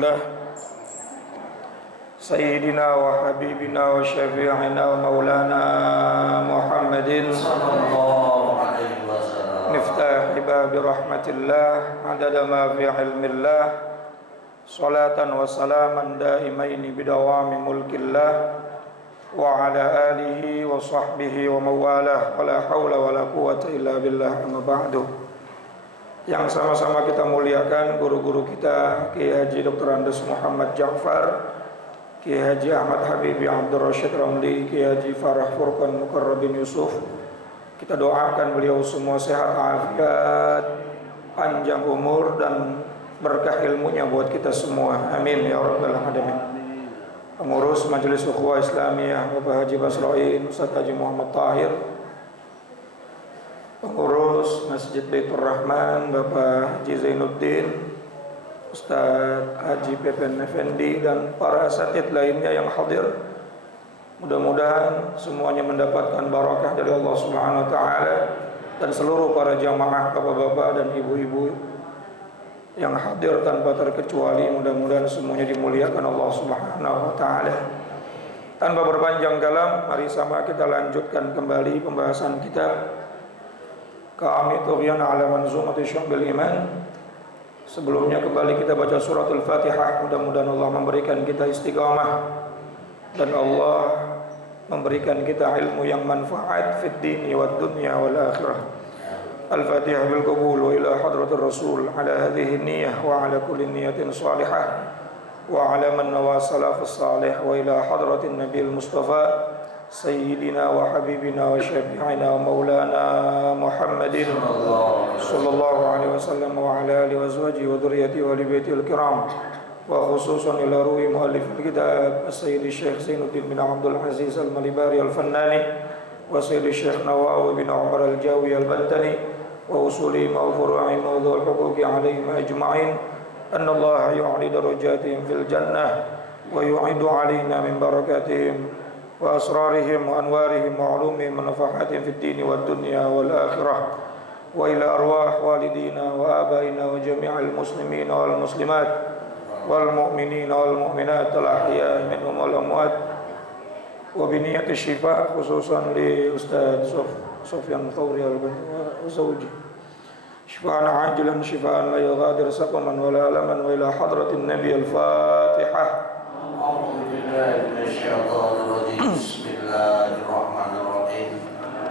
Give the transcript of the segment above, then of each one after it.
الله سيدنا وحبيبنا وشفيعنا ومولانا محمد صلى الله عليه وسلم مفتاح باب رحمة الله عدد ما في علم الله صلاة وسلاما دائمين بدوام ملك الله وعلى آله وصحبه ومواله ولا حول ولا قوة إلا بالله أما بعد. Yang sama-sama kita muliakan guru-guru kita, Kiai Haji Dr. Andes Muhammad Ja'far, Kiai Haji Ahmad Habibi Abdul Rashid Ramli, Kiai Haji Farah Furqan Mukarrabin Yusuf. Kita doakan beliau semua sehat afiat, panjang umur dan berkah ilmunya buat kita semua. Amin ya rabbal alamin. Pengurus Majelis Ukhuwah Islamiyah Bapak Haji Basroin, Ustaz Haji Muhammad Tahir, pengurus Masjid Baitur Rahman Bapak Haji Zainuddin, Ustaz Haji Pepen Effendi dan para asatidz lainnya yang hadir. Mudah-mudahan semuanya mendapatkan barakah dari Allah Subhanahu wa taala, dan seluruh para jamaah bapak-bapak dan ibu-ibu yang hadir tanpa terkecuali, mudah-mudahan semuanya dimuliakan Allah Subhanahu wa taala. Tanpa berpanjang kalam, mari sama kita lanjutkan kembali pembahasan kita Kami Tughyan ala Manzumati Syu'bil Iman. Sebelumnya kembali kita baca suratul Fatihah. Mudah-mudahan Allah memberikan kita istiqamah dan Allah memberikan kita ilmu yang manfaat fid dini wad dunya wal akhirah. Al-Fatihah bil qabul wa ila hadratir Rasul ala hadhihi niyyah wa ala kulli niyyatin salihah wa ala man nawa salafus salih wa ila hadratin Nabil Mustafa Sayyidina wa Habibina wa Syafi'ina wa Maulana Muhammadin sallallahu alaihi wasallam wa ala alihi wa azwajihi wa dhurriyyatihi wa ali baitihil kiram, wa khususan ila ruhi muallif kitab Sayyidi Syekh Zainuddin bin Abdul Aziz Al-Malibari Al-Fannani wa Sayyidi Syekh Nawawi bin Umar Al-Jawi Al-Bantani wa usuli ma furu'i ma dhul huquqi alaihim ajma'in anna Allah yu'li darajatihim fil jannah wa yu'idu alaina min barakatihim wa asrarihim wa anwarihim wa ulumihim wa nafahatihim fid dini wad dunya wal akhirah wa ila arwah walidina wa abaina wa jami'al muslimina wal muslimat wal mu'minina wal mu'minat al ahya'i minhum wal amwat wa bi niyyati syifa khususan li Ustaz Sufyan Thawri wa zawji shifaan ajilan shifaan la yughadir saqaman wa la alaman wa ila hadratin nabi al-Fatihah. A'udzu billahi minasyaitonir rajim. Bismillahirrahmanirrahim.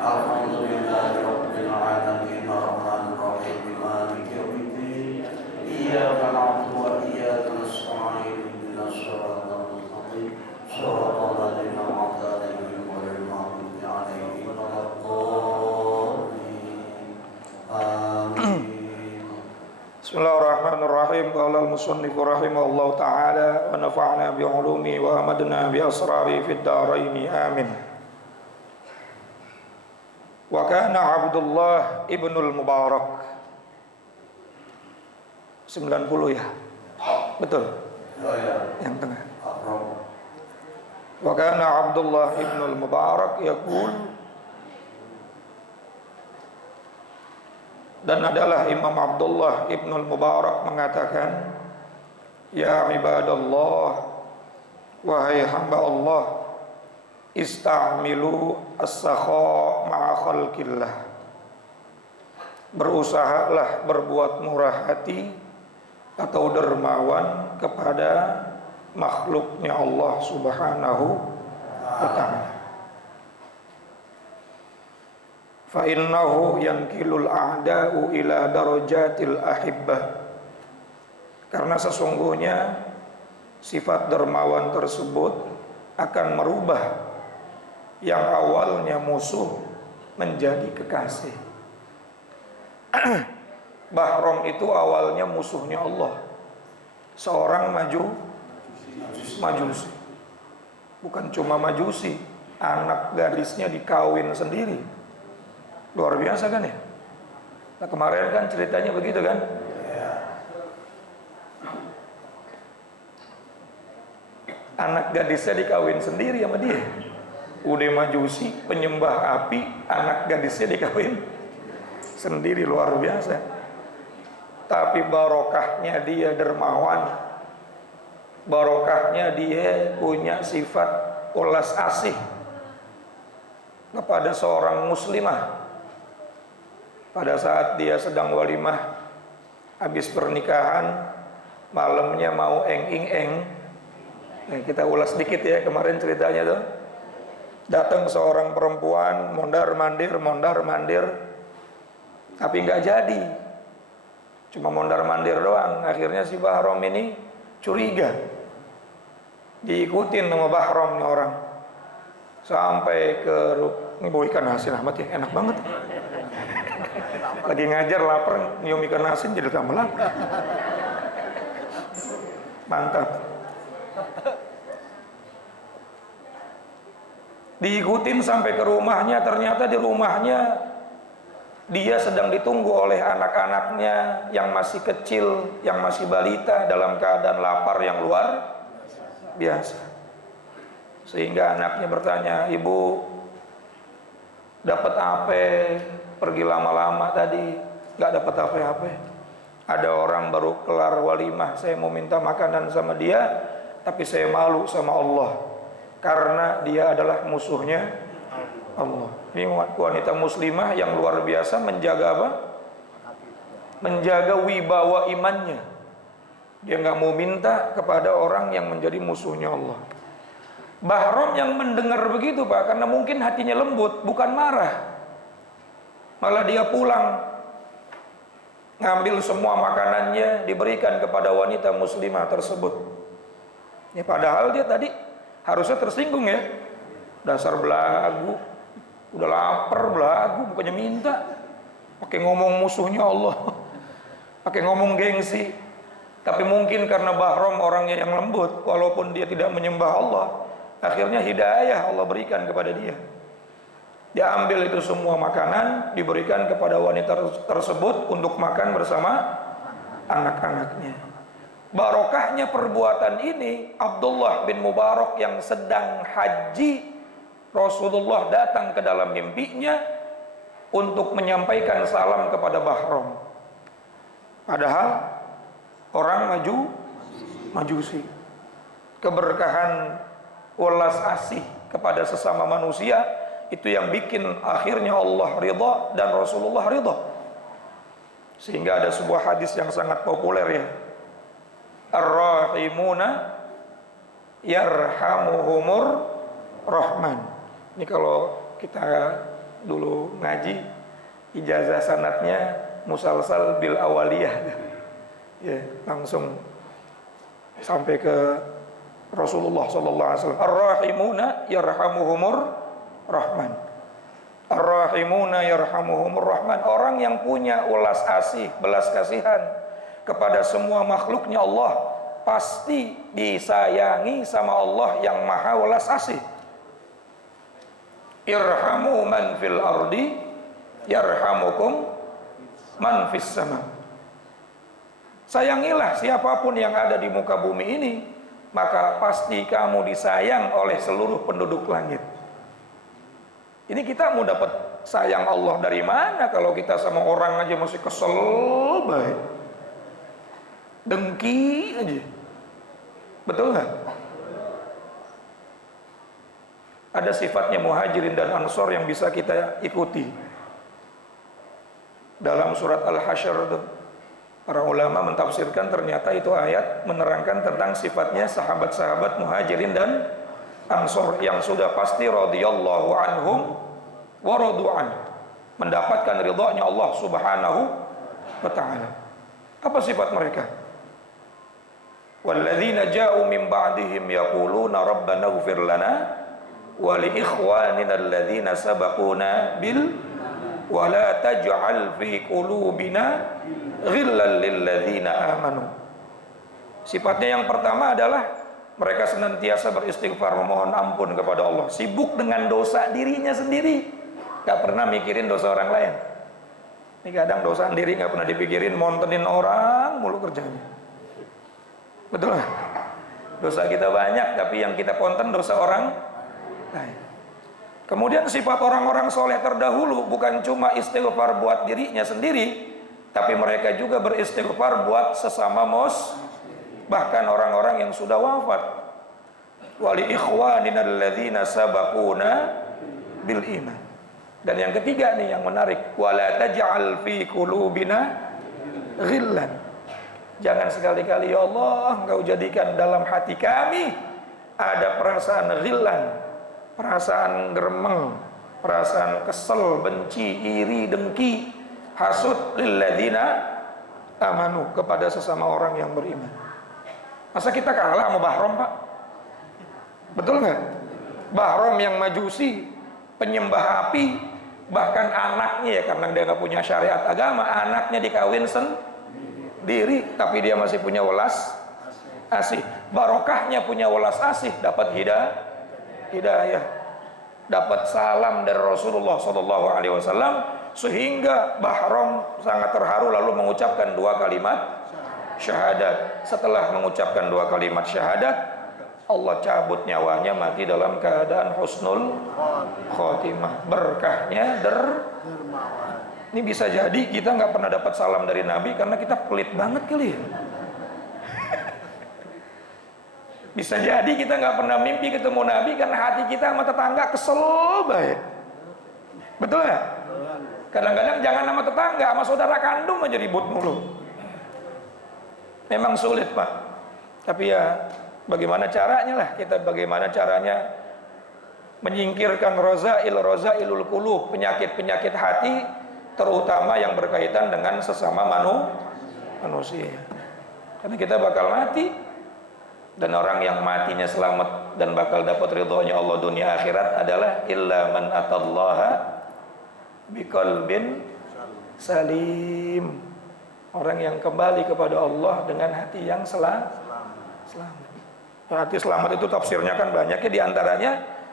Alhamdulillahi rabbil alamin arrahmanir rahim maliki yaumiddin. Iyyaka na'budu wa iyyaka nasta'in ihdinas siratal mustaqim siratal ladzina an'amta 'alaihim ghairil maghdubi 'alaihim waladdallin. Amin. Bismillahirrahmanirrahim. Qala al-musannif rahimahullahu ta'ala wa nafa'na bi 'ulumi wa amadna bi asrari fid dharain. Amin. Wa kana Abdullah ibnul Mubarak 90 ya? Betul? Yang tengah. Wa kana Abdullah ibnul Mubarak yaqul, dan adalah Imam Abdullah ibnul Mubarak mengatakan, ya ibadallah, wahai hamba Allah, ista'milu as-sakha ma'a khalqillah, berusahalah berbuat murah hati atau dermawan kepada makhluknya Allah Subhanahu wa ta'ala. Fa innahu yankilul a'da'u ila darajatil ahibbah, karena sesungguhnya sifat dermawan tersebut akan merubah yang awalnya musuh menjadi kekasih. Bahrom itu awalnya musuhnya Allah, seorang majusi. Bukan cuma majusi, anak gadisnya dikawin sendiri. Luar biasa kan ya? Nah kemarin kan ceritanya begitu kan? Anak gadisnya dikawin sendiri sama dia. Udah majusi, penyembah api, anak gadisnya dikawin sendiri, luar biasa. Tapi barokahnya dia dermawan, barokahnya dia punya sifat ulas asih kepada seorang muslimah. Pada saat dia sedang walimah habis pernikahan, malamnya mau eng-ing-eng. Kita ulas sedikit ya kemarin ceritanya tuh. Datang seorang perempuan mondar-mandir, tapi nggak jadi. Cuma mondar-mandir doang. Akhirnya si Bahrom ini curiga. Diikutin sama Bahrom nih orang. Sampai ke ini bau ikan asin Ahmad ya, enak banget. Lagi ngajar lapar, nyium ikan asin jadi tambah lapar. Mantap. Diikutin sampai ke rumahnya, ternyata di rumahnya dia sedang ditunggu oleh anak-anaknya yang masih kecil, yang masih balita dalam keadaan lapar yang luar biasa. Sehingga anaknya bertanya, "Ibu, dapat apa? Pergi lama-lama tadi, nggak dapat apa-apa. Ada orang baru kelar walimah, saya mau minta makanan sama dia, tapi saya malu sama Allah. Karena dia adalah musuhnya Allah." Ini wanita muslimah yang luar biasa menjaga apa? Menjaga wibawa imannya. Dia nggak mau minta kepada orang yang menjadi musuhnya Allah. Bahrom yang mendengar begitu Pak, karena mungkin hatinya lembut, bukan marah. Malah dia pulang, ngambil semua makanannya, diberikan kepada wanita muslimah tersebut. Ya, padahal dia tadi harusnya tersinggung ya. Dasar belagu, udah lapar belagu, bukannya minta. Pakai ngomong musuhnya Allah, pakai ngomong gengsi. Tapi mungkin karena Bahrom orangnya yang lembut, walaupun dia tidak menyembah Allah, akhirnya hidayah Allah berikan kepada dia. Dia ambil itu semua makanan, diberikan kepada wanita tersebut untuk makan bersama anak-anaknya. Barokahnya perbuatan ini, Abdullah bin Mubarak yang sedang haji, Rasulullah datang ke dalam mimpinya untuk menyampaikan salam kepada Bahrom. Padahal orang majusi. Keberkahan ulas asih kepada sesama manusia itu yang bikin akhirnya Allah ridha dan Rasulullah ridha. Sehingga ada sebuah hadis yang sangat populer ya. Ar-rahimuna yarhamuhumur rahman. Ini kalau kita dulu ngaji ijazah sanadnya musalsal bil awaliyah. Ya, langsung sampai ke Rasulullah sallallahu alaihi wasallam. Ar-rahimuna yarhamuhumur rahman. Ar-rahimuna yarhamuhumur rahman. Orang yang punya ulas asih, belas kasihan kepada semua makhluknya Allah, pasti disayangi sama Allah yang maha ulas asih. Irhamu man fil ardi yarhamukum man fis sama. Sayangilah siapapun yang ada di muka bumi ini, maka pasti kamu disayang oleh seluruh penduduk langit. Ini kita mau dapat sayang Allah dari mana kalau kita sama orang aja masih kesel baik, dengki aja, betul nggak? Ada sifatnya muhajirin dan ansor yang bisa kita ikuti. Dalam surat Al-Hasyr itu, para ulama mentafsirkan ternyata itu ayat menerangkan tentang sifatnya sahabat-sahabat muhajirin dan ansor yang sudah pasti radhiyallahu anhum wa radu'an, mendapatkan ridhonya Allah subhanahu wa ta'ala. Apa sifat mereka? Walladzina ja'u min ba'dihim yaquluna rabbana ighfir lana wa li ikhwanina alladzina sabaquna bil wa la taj'al fi qulubina ghillan lil ladzina amanu. Sifatnya yang pertama adalah mereka senantiasa beristighfar, memohon ampun kepada Allah, sibuk dengan dosa dirinya sendiri, gak pernah mikirin dosa orang lain. Ini kadang dosa sendiri gak pernah dipikirin, montenin orang mulu kerjanya. Betul gak? Dosa kita banyak, tapi yang kita ponten dosa orang lain. Kemudian sifat orang-orang soleh terdahulu bukan cuma istighfar buat dirinya sendiri, tapi mereka juga beristighfar buat sesama bahkan orang-orang yang sudah wafat. Wali ikhwanina alladzina sabaquna bil iman. Dan yang ketiga nih yang menarik, wala taj'al fi qulubina ghillan. Jangan sekali-kali ya Allah Engkau jadikan dalam hati kami ada perasaan ghillan, perasaan gremeng, perasaan kesel, benci, iri, dengki, hasud lilladzina amanu, kepada sesama orang yang beriman. Masa kita kalah sama Bahrom, Pak? Betul nggak? Bahrom yang majusi, penyembah api, bahkan anaknya ya, karena dia nggak punya syariat agama, anaknya dikawin sendiri, tapi dia masih punya welas asih. Barokahnya punya welas asih, dapat hidayah, dapat salam dari Rasulullah SAW, sehingga Bahrom sangat terharu lalu mengucapkan 2 kalimat syahadat. Setelah mengucapkan 2 kalimat syahadat, Allah cabut nyawanya, mati dalam keadaan husnul khotimah. Berkahnya dermawan. Ini bisa jadi kita nggak pernah dapat salam dari Nabi karena kita pelit banget kali ya. Bisa jadi kita nggak pernah mimpi ketemu Nabi karena hati kita sama tetangga kesel banget. Betul ya? Kadang-kadang jangan sama tetangga, sama saudara kandung aja ribut mulu. Memang sulit, Pak. Tapi ya bagaimana caranya lah, kita bagaimana caranya menyingkirkan rozailul qulub, penyakit-penyakit hati, terutama yang berkaitan dengan sesama manusia. Karena kita bakal mati, dan orang yang matinya selamat dan bakal dapat ridhonya Allah dunia akhirat adalah illa man atallaha biqalbin salim. Orang yang kembali kepada Allah dengan hati yang selamat. Hati selamat itu tafsirnya kan banyaknya, diantaranya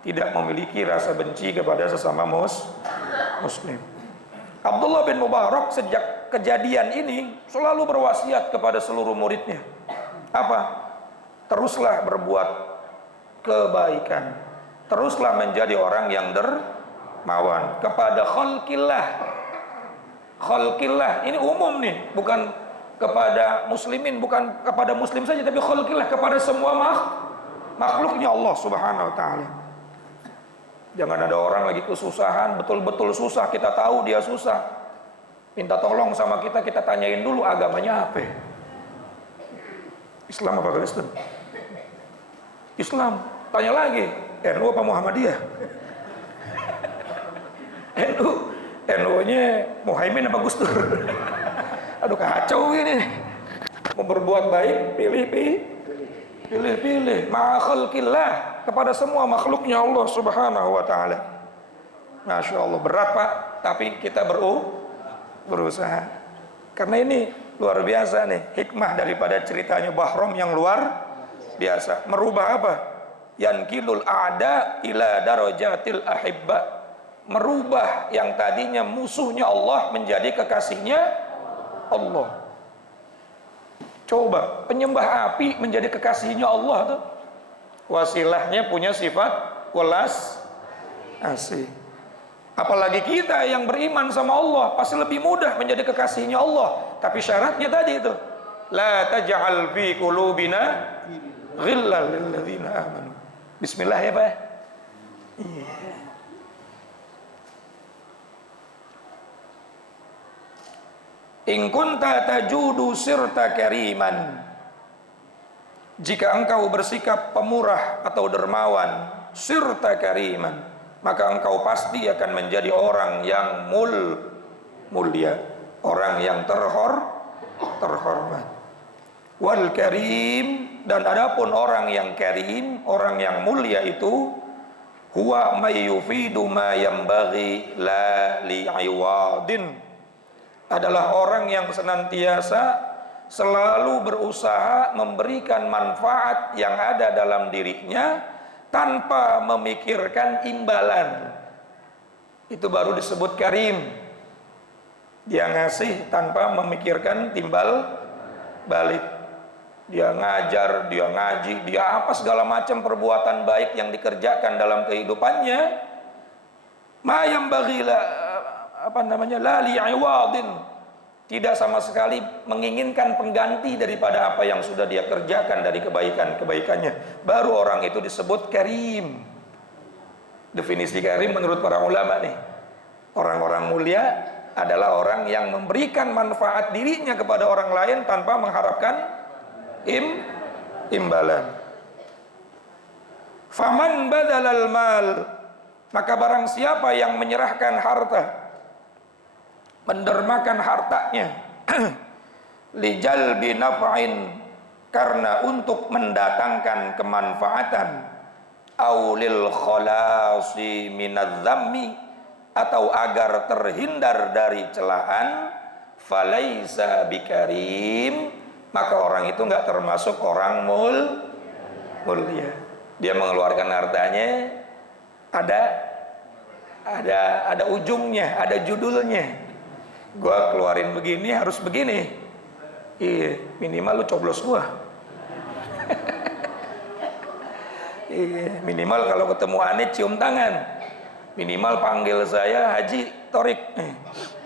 tidak memiliki rasa benci kepada sesama muslim. Abdullah bin Mubarak sejak kejadian ini selalu berwasiat kepada seluruh muridnya. Apa? Teruslah berbuat kebaikan, teruslah menjadi orang yang dermawan kepada khalqillah. Ini umum nih, bukan kepada muslimin, bukan kepada muslim saja, tapi khalqillah, kepada semua makhluknya Allah Subhanahu wa taala. Jangan ada orang lagi kesusahan, betul-betul susah, kita tahu dia susah, minta tolong sama kita, kita tanyain dulu agamanya apa. Islam apa Kristen? Islam. Tanya lagi, NU apa Muhammadiyah? NU-nya Muhaimin apa Gus Dur? Aduh kacau ini. Mau berbuat baik, pilih. Ma'a khalqillah, kepada semua makhluknya Allah Subhanahu wa taala. Masya Allah, berat Pak, tapi kita berusaha. Karena ini luar biasa nih, hikmah daripada ceritanya Bahrom yang luar biasa. Merubah apa? Yankilul a'da ila darajatil ahibba. Merubah yang tadinya musuhnya Allah menjadi kekasihnya Allah. Coba, penyembah api menjadi kekasihnya Allah tuh. Wasilahnya punya sifat welas asih. Apalagi kita yang beriman sama Allah, pasti lebih mudah menjadi kekasihnya Allah. Tapi syaratnya tadi itu, la taj'al fi qulubina ghillal lil ladzina amanu. Bismillah ya, Pak. Iya. In kunta tajudu sirta kariman. Jika engkau bersikap pemurah atau dermawan, sirta kariman, maka engkau pasti akan menjadi orang yang mulia, orang yang terhormat. Wal karim, dan adapun orang yang karim, orang yang mulia itu, huwa may yufidu ma yanbaghi la li'iwadin, adalah orang yang senantiasa selalu berusaha memberikan manfaat yang ada dalam dirinya tanpa memikirkan imbalan. Itu baru disebut karim. Dia ngasih tanpa memikirkan timbal balik. Dia ngajar, dia ngaji, dia apa segala macam perbuatan baik yang dikerjakan dalam kehidupannya. Ma yang bagila la li'iwadin, tidak sama sekali menginginkan pengganti daripada apa yang sudah dia kerjakan dari kebaikannya, baru orang itu disebut karim. Definisi karim menurut para ulama nih, orang-orang mulia adalah orang yang memberikan manfaat dirinya kepada orang lain tanpa mengharapkan imbalan. Faman badalal mal, maka barang siapa yang menyerahkan harta, mendermakan hartanya lijalbi naf'in, karena untuk mendatangkan kemanfaatan, aulil khalasi minadz-dzammi, atau agar terhindar dari celaan, falaisa bikarim, maka orang itu enggak termasuk orang mulia. Dia mengeluarkan hartanya ada ujungnya, ada judulnya. Gua keluarin begini harus begini. Iya, minimal lu coblos gua. Iya, minimal kalau ketemu Anit cium tangan. Minimal panggil saya Haji Torik.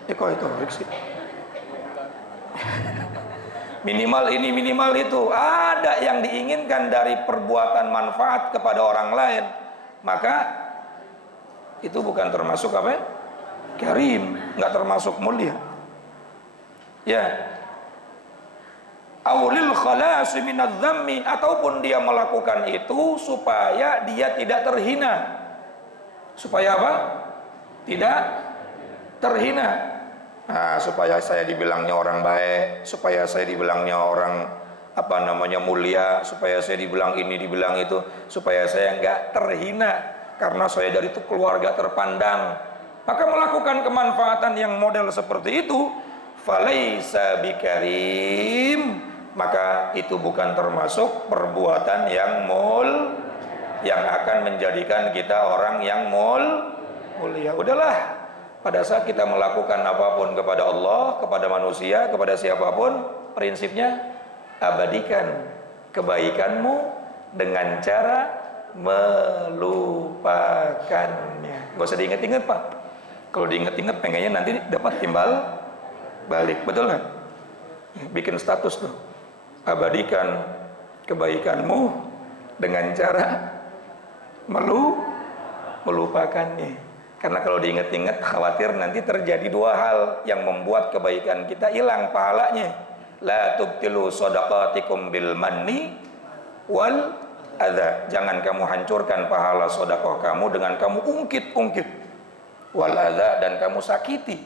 Kok itu Torik sih? Minimal ini, minimal itu. Ada yang diinginkan dari perbuatan manfaat kepada orang lain, maka itu bukan termasuk apa? Karim, nggak termasuk mulia. Ya. Aulil khalasi minadz-dzammi, ataupun dia melakukan itu supaya dia tidak terhina. Supaya apa? Tidak terhina. Nah, supaya saya dibilangnya orang baik, supaya saya dibilangnya orang mulia, supaya saya dibilang ini, dibilang itu, supaya saya enggak terhina karena saya dari itu keluarga terpandang. Maka melakukan kemanfaatan yang model seperti itu, falaisa bikarim, maka itu bukan termasuk perbuatan yang yang akan menjadikan kita orang yang mulia. Udahlah, pada saat kita melakukan apapun kepada Allah, kepada manusia, kepada siapapun, prinsipnya abadikan kebaikanmu dengan cara melupakannya. Gak usah diinget-inget, Pak. Kalau diinget-inget pengennya nanti dapat timbal balik, betul nggak? Bikin status tuh, abadikan kebaikanmu dengan cara melupakannya. Karena kalau diinget-inget khawatir nanti terjadi dua hal yang membuat kebaikan kita hilang pahalanya. La tubtilu shadaqatikum bil manni wal adza. Jangan kamu hancurkan pahala sedekah kamu dengan kamu ungkit-ungkit. Wal adza, dan kamu sakiti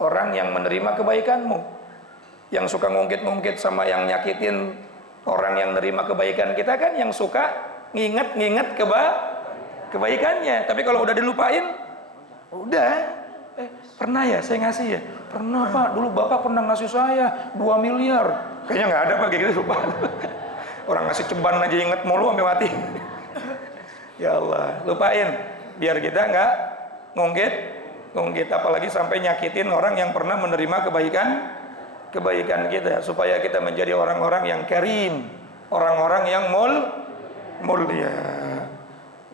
orang yang menerima kebaikanmu. Yang suka ngungkit-ngungkit sama yang nyakitin orang yang menerima kebaikan kita kan yang suka nginget-nginget kebaikannya. Tapi kalau udah dilupain, udah, pernah ya saya ngasih ya? Pernah Pak, dulu Bapak pernah ngasih saya 2 miliar. Kayaknya nggak ada Pak, kayak gitu lupa. Orang ngasih ceban aja inget mulu sampai mati. Ya Allah, lupain. Biar kita nggak ngungkit, apalagi sampai nyakitin orang yang pernah menerima kebaikan kita. Supaya kita menjadi orang-orang yang karim, orang-orang yang mulia.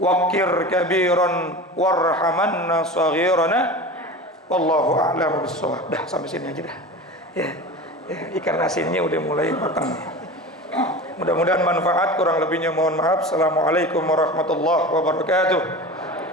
Waqir kabiran warhamanna saghirana wallahu a'lamu bissawab. Dah sampai sini aja dah. Ya, ikan asinnya udah mulai matang. Mudah-mudahan manfaat, kurang lebihnya mohon maaf. Assalamualaikum warahmatullahi wabarakatuh.